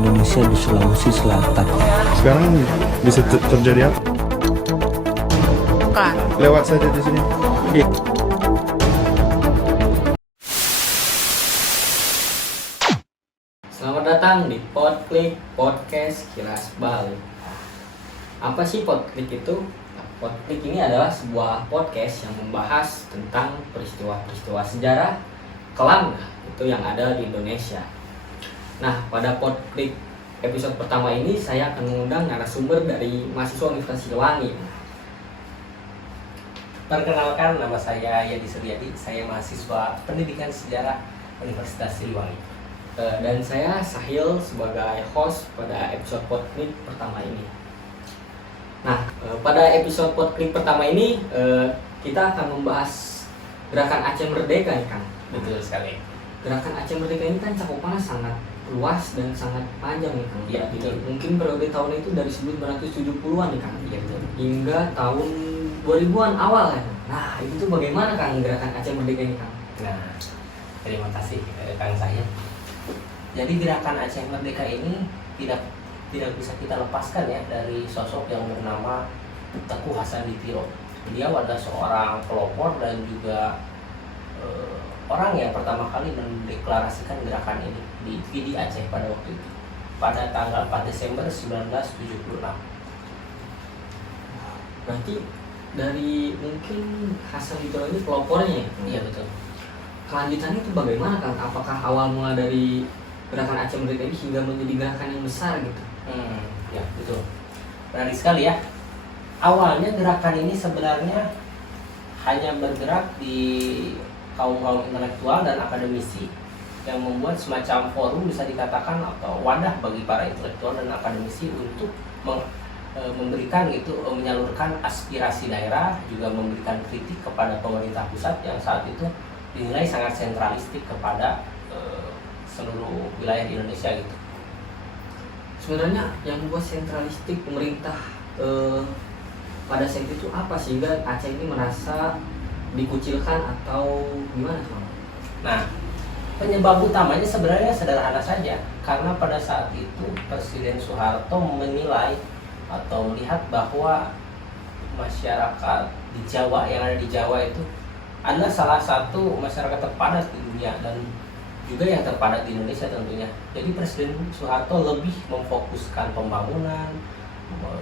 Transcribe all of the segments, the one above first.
Indonesia di Sulawesi Selatan. Sekarang bisa terjadi apa? Bukan. Lewat saja di sini. Iya. Selamat datang di Podklik Podcast Kilas Bali. Apa sih Podklik itu? Podklik ini adalah sebuah podcast yang membahas tentang peristiwa-peristiwa sejarah kelam itu yang ada di Indonesia. Nah, pada Podklik episode pertama ini saya akan mengundang narasumber dari mahasiswa Universitas Siliwangi. Perkenalkan, nama saya Yadi Suryadi, saya mahasiswa Pendidikan Sejarah Universitas Siliwangi. Dan saya Sahil sebagai host pada episode Podklik pertama ini. Nah, pada episode Podklik pertama ini kita akan membahas Gerakan Aceh Merdeka nih Kang. Betul sekali. Gerakan Aceh Merdeka ini kan cakupannya sangat luas dan sangat panjang nih Kang. Iya, betul. Mungkin periode tahun itu dari 1970-an nih Kang. Iya, betul. Hingga tahun 2000-an awal ya. Nah, itu tuh bagaimana Kang Gerakan Aceh Merdeka ini Kang? Nah, terima kasih Kang Sahil. Jadi Gerakan Aceh Merdeka ini tidak bisa kita lepaskan ya dari sosok yang bernama Teguh Hassanditirot. Beliau adalah seorang pelopor dan juga orang yang pertama kali mendeklarasikan gerakan ini di PD Aceh pada waktu itu, pada tanggal 4 Desember 1976. Berarti dari mungkin Hassanditirot ini pelopornya ya? Iya, betul. Kelanjutannya itu bagaimana Kang? Apakah awal mula dari Gerakan Aceh Merdeka ini hingga menjadi gerakan yang besar gitu? Ya, betul. Menarik sekali ya. Awalnya gerakan ini sebenarnya hanya bergerak di kaum-kaum intelektual dan akademisi yang membuat semacam forum, bisa dikatakan, atau wadah bagi para intelektual dan akademisi untuk memberikan menyalurkan aspirasi daerah, juga memberikan kritik kepada pemerintah pusat yang saat itu dinilai sangat sentralistik kepada seluruh wilayah di Indonesia gitu. Sebenarnya yang membuat sentralistik pemerintah pada saat itu apa sehingga Aceh ini merasa dikucilkan atau gimana Kang? Nah, penyebab utamanya sebenarnya sederhana saja, karena pada saat itu Presiden Soeharto menilai atau melihat bahwa masyarakat di Jawa, yang ada di Jawa itu adalah salah satu masyarakat terpadat di dunia dan juga yang terpadat di Indonesia tentunya. Jadi Presiden Soeharto lebih memfokuskan pembangunan,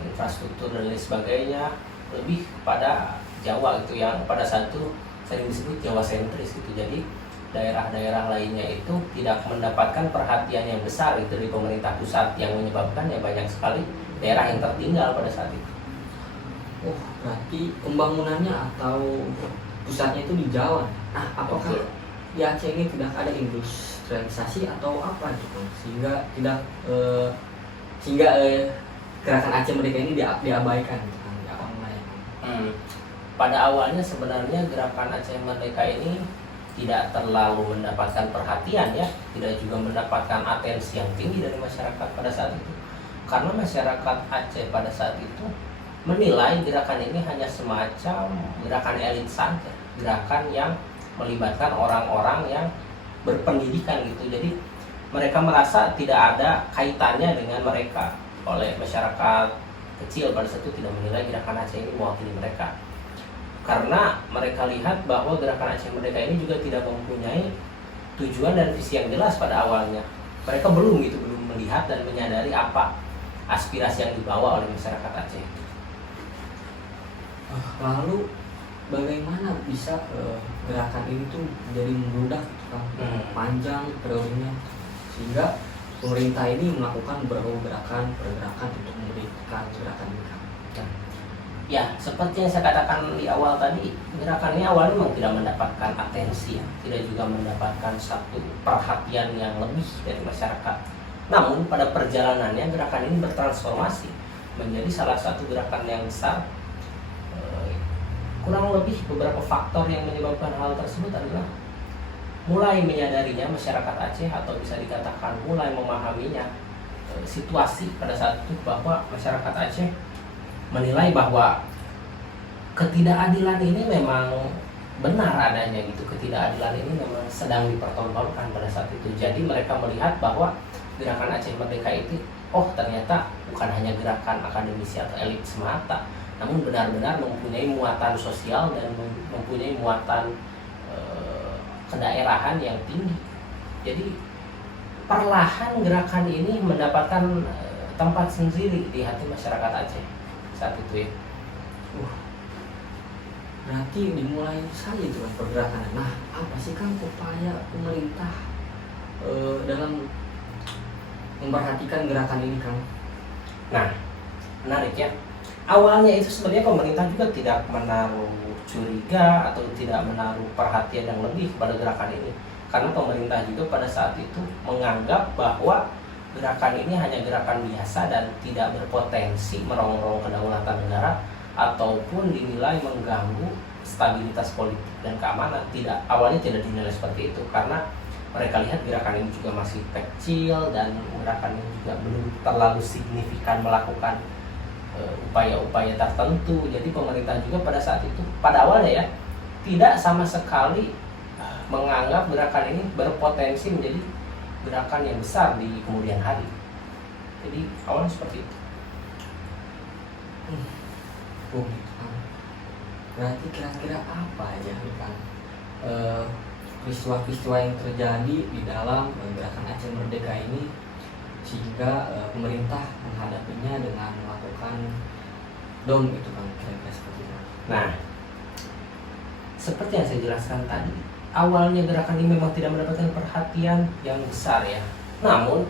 infrastruktur dan lain sebagainya lebih kepada Jawa gitu, yang pada saat itu sering disebut Jawa sentris gitu. Jadi daerah-daerah lainnya itu tidak mendapatkan perhatian yang besar itu dari pemerintah pusat, yang menyebabkan ya banyak sekali daerah yang tertinggal pada saat itu. Oh, berarti pembangunannya atau pusatnya itu di Jawa. Nah, apakah di Aceh ini tidak ada industrialisasi atau apa gitu sehingga Gerakan Aceh Merdeka ini diabaikan gitu kan, di awal mulanya? Pada awalnya sebenarnya Gerakan Aceh Merdeka ini tidak terlalu mendapatkan perhatian ya, tidak juga mendapatkan atensi yang tinggi dari masyarakat pada saat itu, karena masyarakat Aceh pada saat itu menilai gerakan ini hanya semacam gerakan elit saja, gerakan yang melibatkan orang-orang yang berpendidikan gitu. Jadi mereka merasa tidak ada kaitannya dengan mereka. Oleh masyarakat kecil pada saat itu tidak menilai Gerakan Aceh ini mewakili mereka, karena mereka lihat bahwa Gerakan Aceh Merdeka ini juga tidak mempunyai tujuan dan visi yang jelas pada awalnya. Mereka belum melihat dan menyadari apa aspirasi yang dibawa oleh masyarakat Aceh. Lalu bagaimana bisa gerakan ini tuh jadi membludak panjang periodenya sehingga pemerintah ini melakukan beberapa pergerakan untuk memberikan gerakan ini? Ya, seperti yang saya katakan di awal tadi, gerakan ini awalnya memang tidak mendapatkan atensi ya, tidak juga mendapatkan satu perhatian yang lebih dari masyarakat. Namun pada perjalanannya gerakan ini bertransformasi menjadi salah satu gerakan yang besar. Kurang lebih beberapa faktor yang menyebabkan hal tersebut adalah mulai menyadarinya masyarakat Aceh, atau bisa dikatakan mulai memahaminya situasi pada saat itu, bahwa masyarakat Aceh menilai bahwa ketidakadilan ini memang benar adanya gitu, ketidakadilan ini memang sedang dipertontonkan pada saat itu. Jadi mereka melihat bahwa gerakan Aceh Merdeka itu ternyata bukan hanya gerakan akademisi atau elit semata, namun benar-benar mempunyai muatan sosial dan mempunyai muatan kedaerahan yang tinggi. Jadi perlahan gerakan ini mendapatkan tempat sendiri di hati masyarakat Aceh saat itu ya. Berarti dimulai saja itu kan pergerakan. Nah, apa sih Kang upaya pemerintah dalam memperhatikan gerakan ini Kang? Nah, menarik ya. Awalnya itu sebenarnya pemerintah juga tidak menaruh curiga atau tidak menaruh perhatian yang lebih kepada gerakan ini. Karena pemerintah juga pada saat itu menganggap bahwa gerakan ini hanya gerakan biasa dan tidak berpotensi merongrong kedaulatan negara ataupun dinilai mengganggu stabilitas politik dan keamanan. Awalnya tidak dinilai seperti itu karena mereka lihat gerakan ini juga masih kecil dan gerakan ini juga belum terlalu signifikan melakukan upaya-upaya tertentu. Jadi pemerintah juga pada saat itu, pada awalnya ya, tidak sama sekali menganggap gerakan ini berpotensi menjadi gerakan yang besar di kemudian hari. Jadi awalnya seperti itu. Gitu kan. Berarti kira-kira apa aja nih Kang peristiwa-peristiwa yang terjadi di dalam gerakan Aceh Merdeka ini sehingga pemerintah menghadapinya dengan melakukan DOM gitu Kang, kira-kira seperti itu. Nah, seperti yang saya jelaskan tadi, awalnya gerakan ini memang tidak mendapatkan perhatian yang besar ya. Namun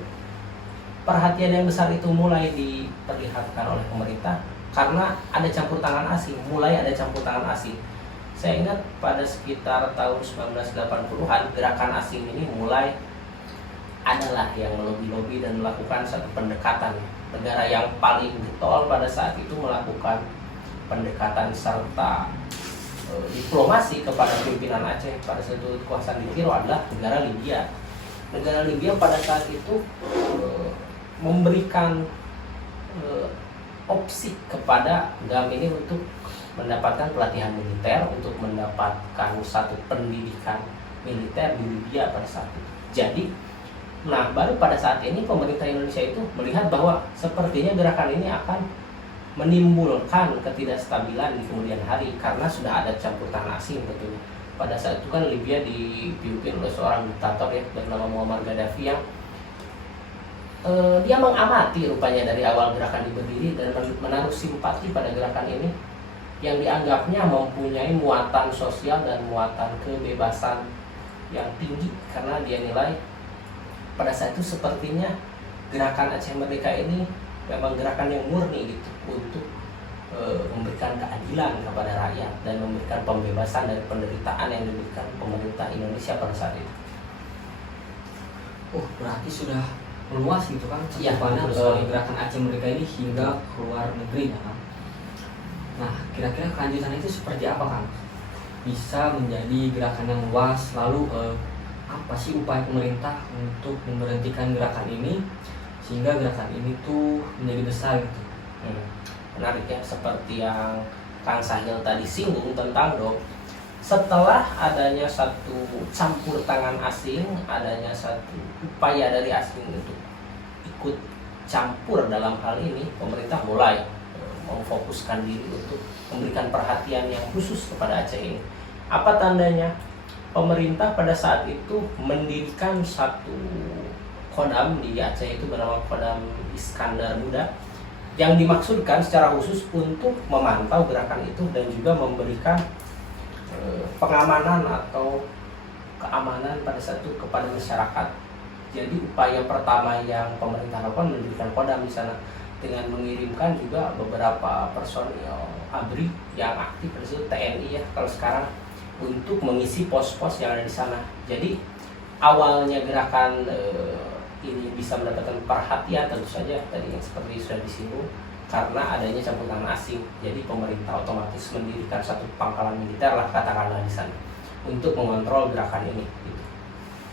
perhatian yang besar itu mulai diperlihatkan oleh pemerintah karena ada campur tangan asing, mulai ada campur tangan asing. Saya ingat pada sekitar tahun 1980-an gerakan asing ini mulai adalah yang melobi-lobi dan melakukan satu pendekatan. Negara yang paling getol pada saat itu melakukan pendekatan serta diplomasi kepada pimpinan Aceh pada saat itu kekuasaan di Tiro adalah negara Libya. Negara Libya pada saat itu memberikan opsi kepada GAM ini untuk mendapatkan pelatihan militer, untuk mendapatkan satu pendidikan militer di Libya pada saat itu. Jadi, baru pada saat ini pemerintah Indonesia itu melihat bahwa sepertinya gerakan ini akan menimbulkan ketidakstabilan di kemudian hari karena sudah ada campur tangan asing tentunya. Pada saat itu kan Libya dipimpin oleh seorang diktator ya bernama Muammar Gaddafi yang dia mengamati rupanya dari awal gerakan ini berdiri dan menaruh simpati pada gerakan ini yang dianggapnya mempunyai muatan sosial dan muatan kebebasan yang tinggi karena dia nilai pada saat itu sepertinya gerakan Aceh Merdeka ini memang gerakan yang murni gitu untuk memberikan keadilan kepada rakyat dan memberikan pembebasan dari penderitaan yang diberikan pemerintah Indonesia pada saat itu. Berarti sudah meluas gitu kan Iya, cakupannya gerakan Aceh Merdeka ini hingga keluar negeri ya kan. Nah, kira-kira kelanjutan itu seperti apa Kang? Bisa menjadi gerakan yang luas, lalu apa sih upaya pemerintah untuk memberhentikan gerakan ini sehingga gerakan ini tuh menjadi besar gitu? Menarik ya, seperti yang Kang Sahil tadi singgung tentang DOM. Setelah adanya satu campur tangan asing, adanya satu upaya dari asing untuk ikut campur dalam hal ini, pemerintah mulai memfokuskan diri untuk memberikan perhatian yang khusus kepada Aceh ini. Apa tandanya? Pemerintah pada saat itu mendirikan satu kodam di Aceh itu bernama Kodam Iskandar Muda yang dimaksudkan secara khusus untuk memantau gerakan itu dan juga memberikan pengamanan atau keamanan pada saat itu kepada masyarakat. Jadi upaya pertama yang pemerintah lakukan mendirikan kodam di sana dengan mengirimkan juga beberapa personil ABRI yang aktif di situ, TNI ya kalau sekarang, untuk mengisi pos-pos yang ada di sana. Jadi awalnya gerakan ini bisa mendapatkan perhatian tentu saja tadi yang seperti sudah disinggung karena adanya campur tangan asing. Jadi pemerintah otomatis mendirikan satu pangkalan militer lah katakanlah di sana untuk mengontrol gerakan ini gitu.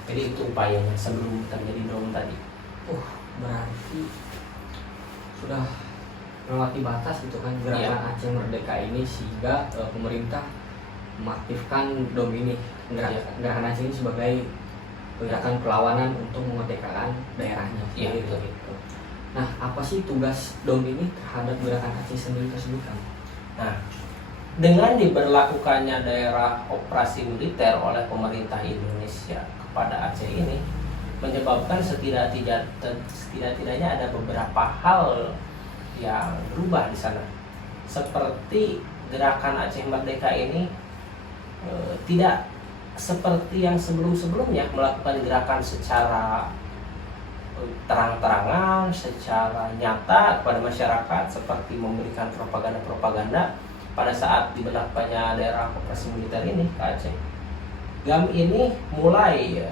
Jadi itu upayanya sebelum terjadi DOM tadi. Berarti sudah melewati batas gitu kan gerakan Aceh Merdeka ini sehingga pemerintah mengaktifkan DOM ini, gerakan Aceh ini sebagai gerakan perlawanan untuk memerdekakan daerahnya. Iya, Gitu. Nah, apa sih tugas DOM ini terhadap gerakan Aceh sendiri tersebut, Kang? Nah, dengan diberlakukannya daerah operasi militer oleh pemerintah Indonesia kepada Aceh ini menyebabkan setidak-tidaknya ada beberapa hal yang berubah di sana. Seperti gerakan Aceh Merdeka ini tidak seperti yang sebelum-sebelumnya melakukan gerakan secara terang-terangan, secara nyata kepada masyarakat seperti memberikan propaganda-propaganda pada saat diberlakukannya daerah operasi militer ini ke Aceh. GAM ini mulai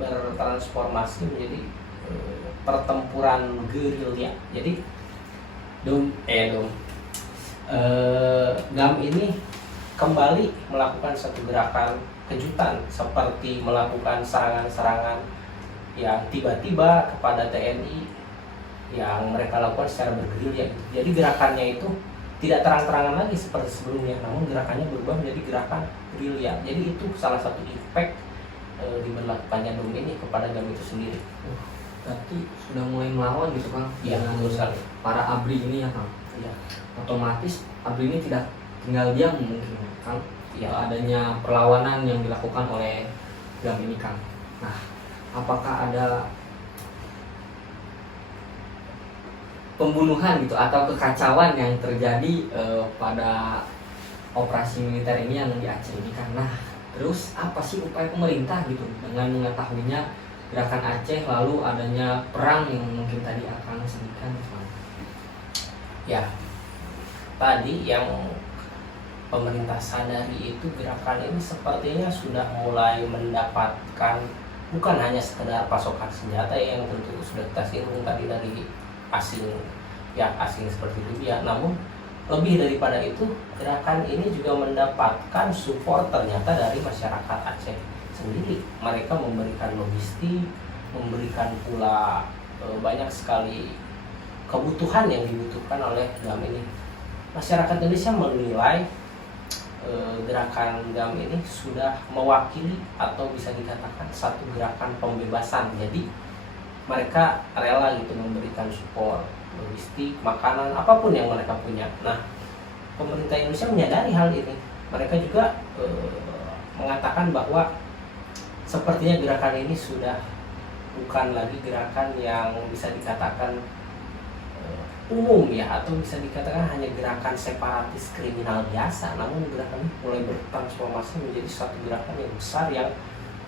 bertransformasi menjadi pertempuran gerilya. Jadi GAM ini kembali melakukan satu gerakan kejutan seperti melakukan serangan-serangan yang tiba-tiba kepada TNI yang mereka lakukan secara bergerilya. Jadi gerakannya itu tidak terang-terangan lagi seperti sebelumnya, namun gerakannya berubah menjadi gerakan gerilya. Jadi itu salah satu efek diberlakukannya DOM ini kepada GAM itu sendiri. Berarti sudah mulai melawan gitu, Kang? Iya, dengan betul sekali. para ABRI ini ya, Kang? Iya. Otomatis ABRI ini tidak tinggal diam mungkin, Kang? Iya. Adanya perlawanan yang dilakukan oleh GAM ini, Kang. Nah, apakah ada pembunuhan gitu atau kekacauan yang terjadi pada operasi militer ini yang di Aceh ini, Kang? Nah, terus apa sih upaya pemerintah gitu dengan mengetahuinya gerakan Aceh lalu adanya perang yang mungkin tadi akan sebutkan, Kang? Ya, tadi yang pemerintah sadari itu gerakan ini sepertinya sudah mulai mendapatkan bukan hanya sekedar pasokan senjata yang tentu sudah kita singgung tadi dari pihak asing seperti Libya, namun lebih daripada itu gerakan ini juga mendapatkan support ternyata dari masyarakat Aceh sendiri. Mereka memberikan logistik, memberikan pula banyak sekali kebutuhan yang dibutuhkan oleh GAM ini. Masyarakat Indonesia menilai gerakan GAM ini sudah mewakili atau bisa dikatakan satu gerakan pembebasan. Jadi mereka rela gitu memberikan support logistik, makanan, apapun yang mereka punya. Nah, pemerintah Indonesia menyadari hal ini. Mereka juga mengatakan bahwa sepertinya gerakan ini sudah bukan lagi gerakan yang bisa dikatakan umum ya, atau bisa dikatakan hanya gerakan separatis kriminal biasa, namun gerakan ini mulai bertransformasi menjadi suatu gerakan yang besar yang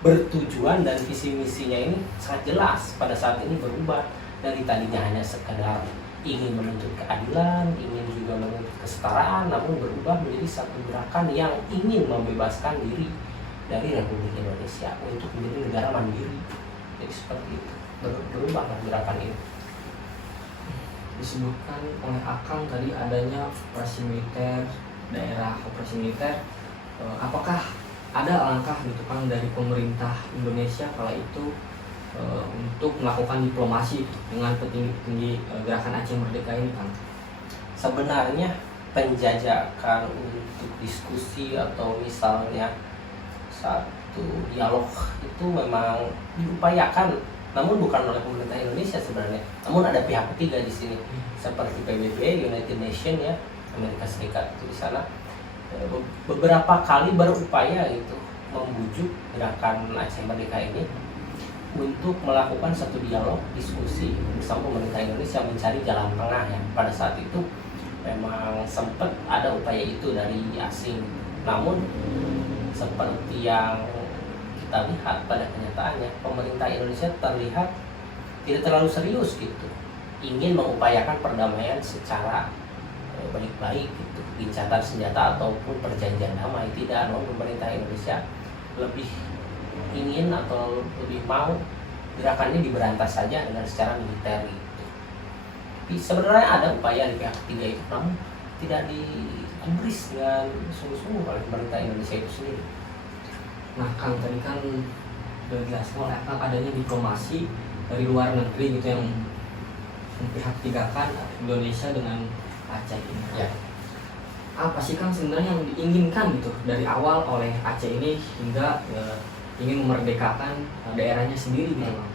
bertujuan dan visi misinya ini sangat jelas. Pada saat ini berubah dari tadinya hanya sekedar ingin menuntut keadilan, ingin juga menuntut kesetaraan, namun berubah menjadi satu gerakan yang ingin membebaskan diri dari Republik Indonesia untuk menjadi negara mandiri. Jadi seperti itu, berubah gerakan ini. Disebutkan oleh Akang tadi adanya operasi militer, daerah operasi militer. Apakah ada langkah gitu, Kang, dari pemerintah Indonesia kala itu untuk melakukan diplomasi dengan petinggi-petinggi gerakan Aceh Merdeka ini, Kang? Sebenarnya penjajakan untuk diskusi atau misalnya satu dialog itu memang diupayakan, namun bukan oleh pemerintah Indonesia sebenarnya, namun ada pihak ketiga di sini seperti PBB, United Nations ya, Amerika Serikat itu di sana beberapa kali berupaya itu membujuk gerakan Aceh Merdeka ini untuk melakukan satu dialog diskusi bersama pemerintah Indonesia mencari jalan tengah ya. Pada saat itu memang sempat ada upaya itu dari asing, namun seperti yang kita lihat pada kenyataannya pemerintah Indonesia terlihat tidak terlalu serius gitu, ingin mengupayakan perdamaian secara baik-baik gitu, gencatan senjata ataupun perjanjian damai, tidak. Namun pemerintah Indonesia lebih ingin atau lebih mau gerakannya diberantas saja dengan secara militer gitu. Tapi sebenarnya ada upaya di pihak ketiga itu, namun tidak digubris dengan sungguh-sungguh oleh pemerintah Indonesia itu sendiri. Nah, Kang, tadi kan sudah dijelaskan oleh Akang adanya diplomasi dari luar negeri gitu yang memihak tigakan Indonesia dengan Aceh ini. Ya. Apa sih, Kang, sebenarnya yang diinginkan gitu dari awal oleh Aceh ini hingga ingin memerdekakan daerahnya sendiri gitu Bang.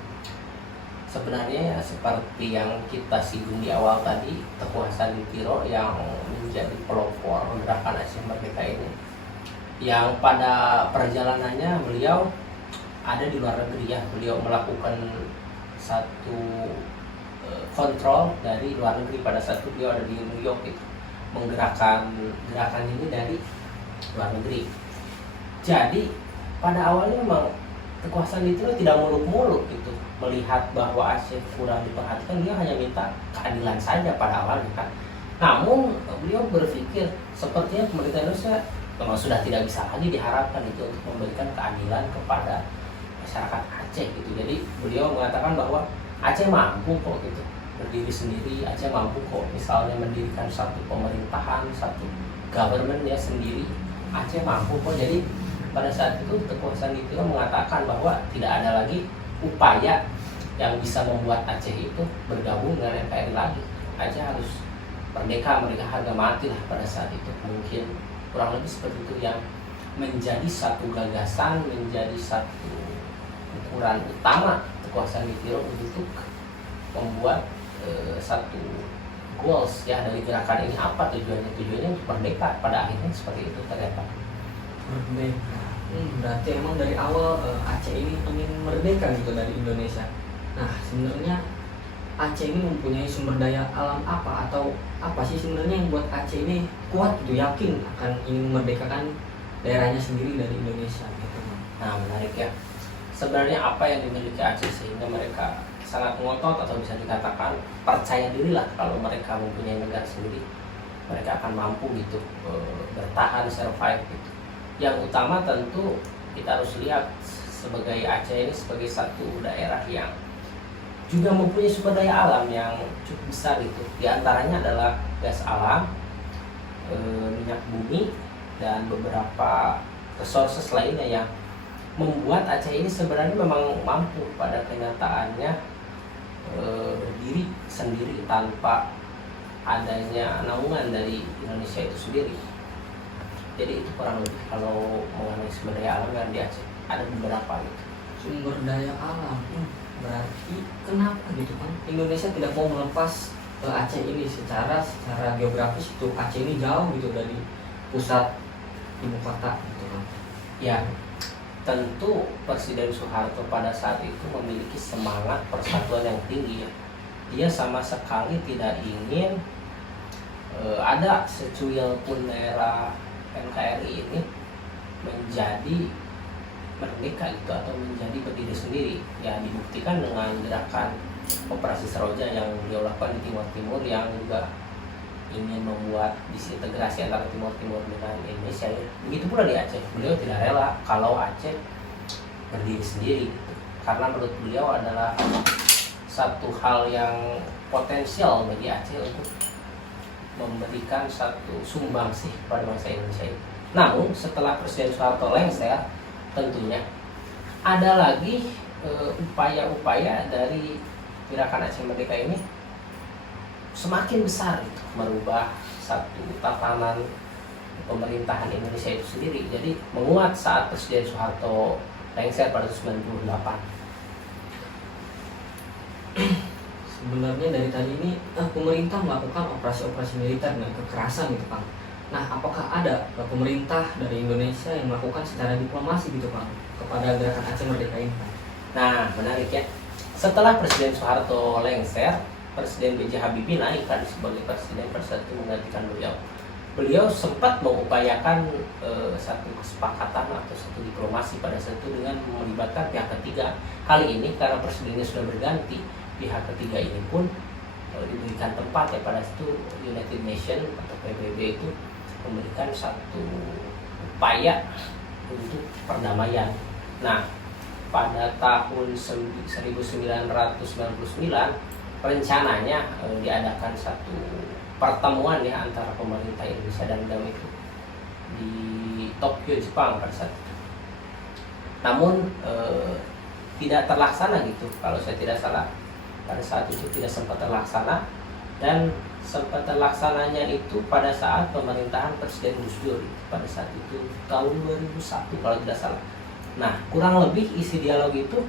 Sebenarnya ya seperti yang kita singgung di awal tadi, Teguh Hasanudin yang menjadi pelopor gerakan Aceh Merdeka ini, yang pada perjalanannya beliau ada di luar negeri ya, beliau melakukan satu kontrol dari luar negeri. Pada saat itu beliau ada di New York itu, menggerakkan gerakan ini dari luar negeri. Jadi pada awalnya memang Teguh Hasanudin tidak muluk-muluk gitu melihat bahwa Aceh kurang diperhatikan, dia hanya minta keadilan saja pada awalnya kan. Namun beliau berpikir sepertinya pemerintah Indonesia memang sudah tidak bisa lagi diharapkan itu untuk memberikan keadilan kepada masyarakat Aceh gitu. Jadi beliau mengatakan bahwa Aceh mampu kok gitu berdiri sendiri, Aceh mampu kok misalnya mendirikan satu pemerintahan, satu government ya sendiri, Aceh mampu kok. Jadi pada saat itu Teguh Hasanudin mengatakan bahwa tidak ada lagi upaya yang bisa membuat Aceh itu bergabung dengan NKRI lagi. Aceh harus merdeka harga mati lah pada saat itu. Mungkin kurang lebih seperti itu yang menjadi satu gagasan, menjadi satu ukuran utama Teguh Hasanudin untuk membuat satu goals ya dari gerakan ini. Apa tujuannya untuk merdeka, pada akhirnya seperti itu ternyata. Merdeka. Berarti emang dari awal Aceh ini ingin merdeka gitu dari Indonesia. Nah sebenarnya Aceh ini mempunyai sumber daya alam apa, atau apa sih sebenarnya yang buat Aceh ini kuat gitu, yakin akan ingin memerdekakan daerahnya sendiri dari Indonesia gitu. Nah menarik ya. Sebenarnya apa yang dimiliki Aceh sehingga mereka sangat ngotot, atau bisa dikatakan percaya diri lah kalau mereka mempunyai negara sendiri, mereka akan mampu gitu bertahan, survive gitu. Yang utama tentu kita harus lihat sebagai Aceh ini sebagai satu daerah yang juga mempunyai sumber daya alam yang cukup besar itu. Di antaranya adalah gas alam, minyak bumi, dan beberapa resources lainnya yang membuat Aceh ini sebenarnya memang mampu pada kenyataannya berdiri sendiri tanpa adanya naungan dari Indonesia itu sendiri. Jadi itu kurang lebih kalau mengenai sumber daya alam yang di Aceh ada beberapa gitu. Sumber daya alam, berarti kenapa gitu kan Indonesia tidak mau melepas Aceh ini secara geografis itu Aceh ini jauh gitu dari pusat ibu kota gitu kan. Ya, tentu Presiden Soeharto pada saat itu memiliki semangat persatuan yang tinggi ya. Dia sama sekali tidak ingin ada secuil pun daerah NKRI ini menjadi merdeka gitu atau menjadi berdiri sendiri. Ya dibuktikan dengan gerakan Operasi Seroja yang beliau lakukan di Timur Timur, yang juga ingin membuat disintegrasi antara Timur Timur dengan Indonesia ya. Begitu pula di Aceh, beliau tidak rela kalau Aceh berdiri sendiri gitu. Karena menurut beliau adalah satu hal yang potensial bagi Aceh untuk memberikan satu sumbangsih kepada bangsa Indonesia itu. Namun setelah Presiden Soeharto lengser, tentunya ada lagi upaya-upaya dari gerakan Aceh Merdeka ini semakin besar itu, merubah satu tatanan pemerintahan Indonesia itu sendiri. Jadi menguat saat Presiden Soeharto lengser pada 1998. Sebenarnya dari tadi ini pemerintah melakukan operasi-operasi militer dengan kekerasan gitu Kang. Nah apakah ada pemerintah dari Indonesia yang melakukan secara diplomasi gitu Kang kepada gerakan Aceh Merdeka ini Kang? Nah menarik ya, setelah Presiden Soeharto lengser, Presiden B.J. Habibie naik tadi sebagai presiden pada saat itu menggantikan beliau. Beliau sempat mengupayakan satu kesepakatan atau satu diplomasi pada saat itu dengan melibatkan pihak ketiga. Kali ini karena presidennya sudah berganti, pihak ketiga ini pun diberikan tempat ya. Pada situ United Nations atau PBB itu memberikan satu upaya untuk perdamaian. Nah pada tahun 1999 rencananya diadakan satu pertemuan ya antara pemerintah Indonesia dan GAM itu di Tokyo, Jepang pada saat itu. Namun tidak terlaksana gitu, kalau saya tidak salah pada saat itu tidak sempat terlaksana, dan sempat terlaksananya itu pada saat pemerintahan Presiden Gus Dur pada saat itu tahun 2001 kalau tidak salah. Nah, kurang lebih isi dialog itu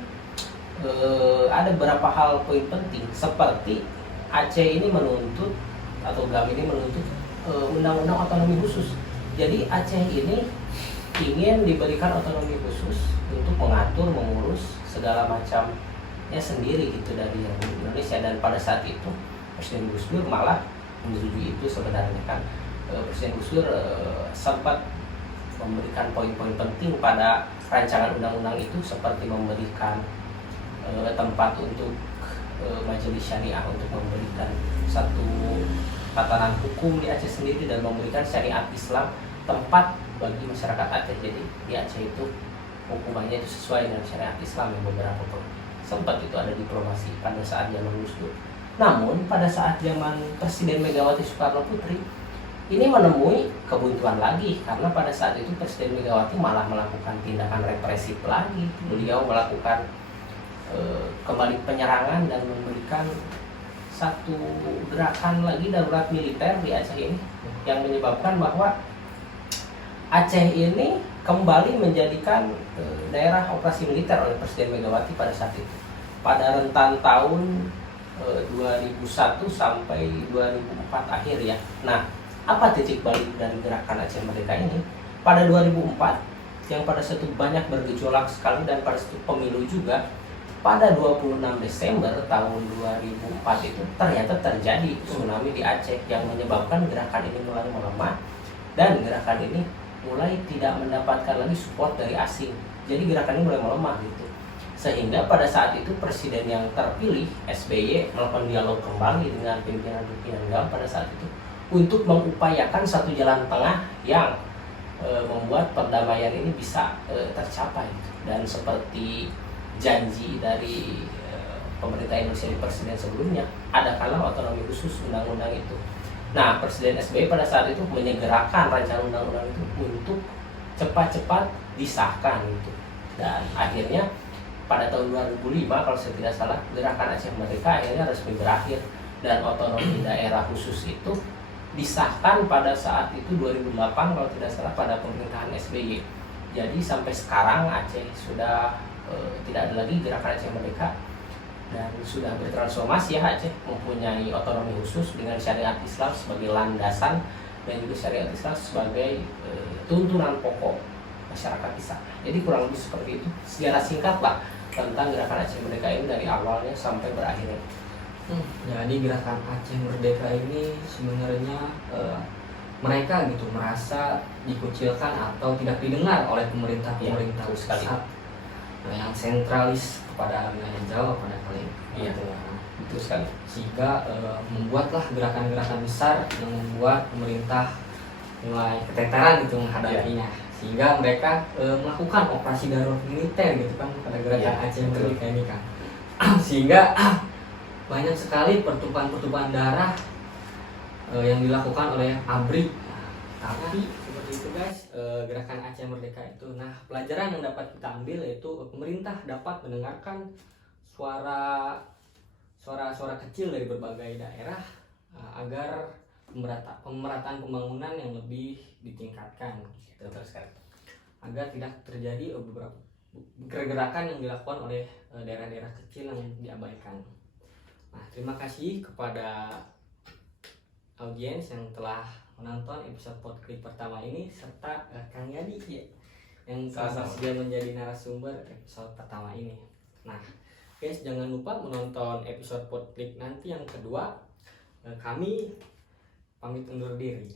ada beberapa hal poin penting, seperti Aceh ini menuntut atau GAM ini menuntut undang-undang otonomi khusus. Jadi Aceh ini ingin diberikan otonomi khusus untuk mengatur, mengurus segala macamnya sendiri gitu dari Indonesia. Dan pada saat itu Presiden Gus Dur malah menyetujui itu sebenarnya kan. Presiden Gus Dur sempat memberikan poin-poin penting pada rancangan undang-undang itu, seperti memberikan tempat untuk majelis syariah untuk memberikan satu tatanan hukum di Aceh sendiri dan memberikan syariat Islam tempat bagi masyarakat Aceh. Jadi di Aceh itu hukumannya itu sesuai dengan syariat Islam yang beberapa sempat itu ada diplomasi pada saat zaman Gus Dur. Namun pada saat zaman Presiden Megawati Soekarno Putri ini menemui kebuntuan lagi, karena pada saat itu Presiden Megawati malah melakukan tindakan represif lagi. Beliau melakukan kembali penyerangan dan memberikan satu gerakan lagi darurat militer di Aceh ini yang menyebabkan bahwa Aceh ini kembali menjadikan daerah operasi militer oleh Presiden Megawati pada saat itu. Pada rentan tahun 2001 sampai 2004 akhir ya. Nah, apa titik balik dari gerakan Aceh Merdeka ini? Pada 2004 yang pada saat itu banyak bergejolak sekali dan pada saat itu pemilu juga. Pada 26 Desember tahun 2004 itu ternyata terjadi tsunami di Aceh yang menyebabkan gerakan ini mulai melemah dan gerakan ini mulai tidak mendapatkan lagi support dari asing. Jadi gerakan ini mulai melemah gitu. Sehingga pada saat itu presiden yang terpilih SBY melakukan dialog kembali dengan pimpinan-pimpinan GAM pada saat itu untuk mengupayakan satu jalan tengah yang membuat perdamaian ini bisa tercapai. Dan seperti janji dari pemerintah Indonesia di presiden sebelumnya, adakanlah otonomi khusus undang-undang itu. Nah, Presiden SBY pada saat itu menyegerakan rancangan undang-undang itu untuk cepat-cepat disahkan gitu. Dan akhirnya pada tahun 2005 kalau saya tidak salah, gerakan Aceh Merdeka akhirnya resmi berakhir dan otonomi daerah khusus itu disahkan pada saat itu 2008 kalau tidak salah pada pemerintahan SBY. Jadi sampai sekarang Aceh sudah tidak ada lagi gerakan Aceh Merdeka dan sudah bertransformasi ya. Aceh mempunyai otonomi khusus dengan syariat Islam sebagai landasan dan juga syariat Islam sebagai tuntunan pokok masyarakat di sana. Jadi kurang lebih seperti itu sejarah singkat lah tentang gerakan Aceh Merdeka ini dari awalnya sampai berakhirnya. Jadi gerakan Aceh Merdeka ini sebenarnya mereka gitu merasa dikucilkan atau tidak didengar oleh pemerintah pusat yang sentralis kepada wilayah Jawa pada kali ini. Iya, betul sekali. Sehingga membuatlah gerakan-gerakan besar yang membuat pemerintah mulai keteteran gitu menghadapinya. Sehingga mereka melakukan operasi darurat militer gitu kan pada gerakan Aceh Merdeka ini kan. Sehingga banyak sekali pertumpahan-pertumpahan darah yang dilakukan oleh ABRI. Tapi seperti itu guys, gerakan Aceh Merdeka itu. Nah, pelajaran yang dapat kita ambil yaitu pemerintah dapat mendengarkan suara kecil dari berbagai daerah agar pemerataan pembangunan yang lebih ditingkatkan gitu. Agar tidak terjadi beberapa gerakan yang dilakukan oleh daerah-daerah kecil yang diabaikan. Nah, terima kasih kepada audiens yang telah menonton episode podcast pertama ini serta Kang Yadi ya, yang sudah menjadi narasumber episode pertama ini. Nah, guys, jangan lupa menonton episode podcast nanti yang kedua. Kami pamit undur diri.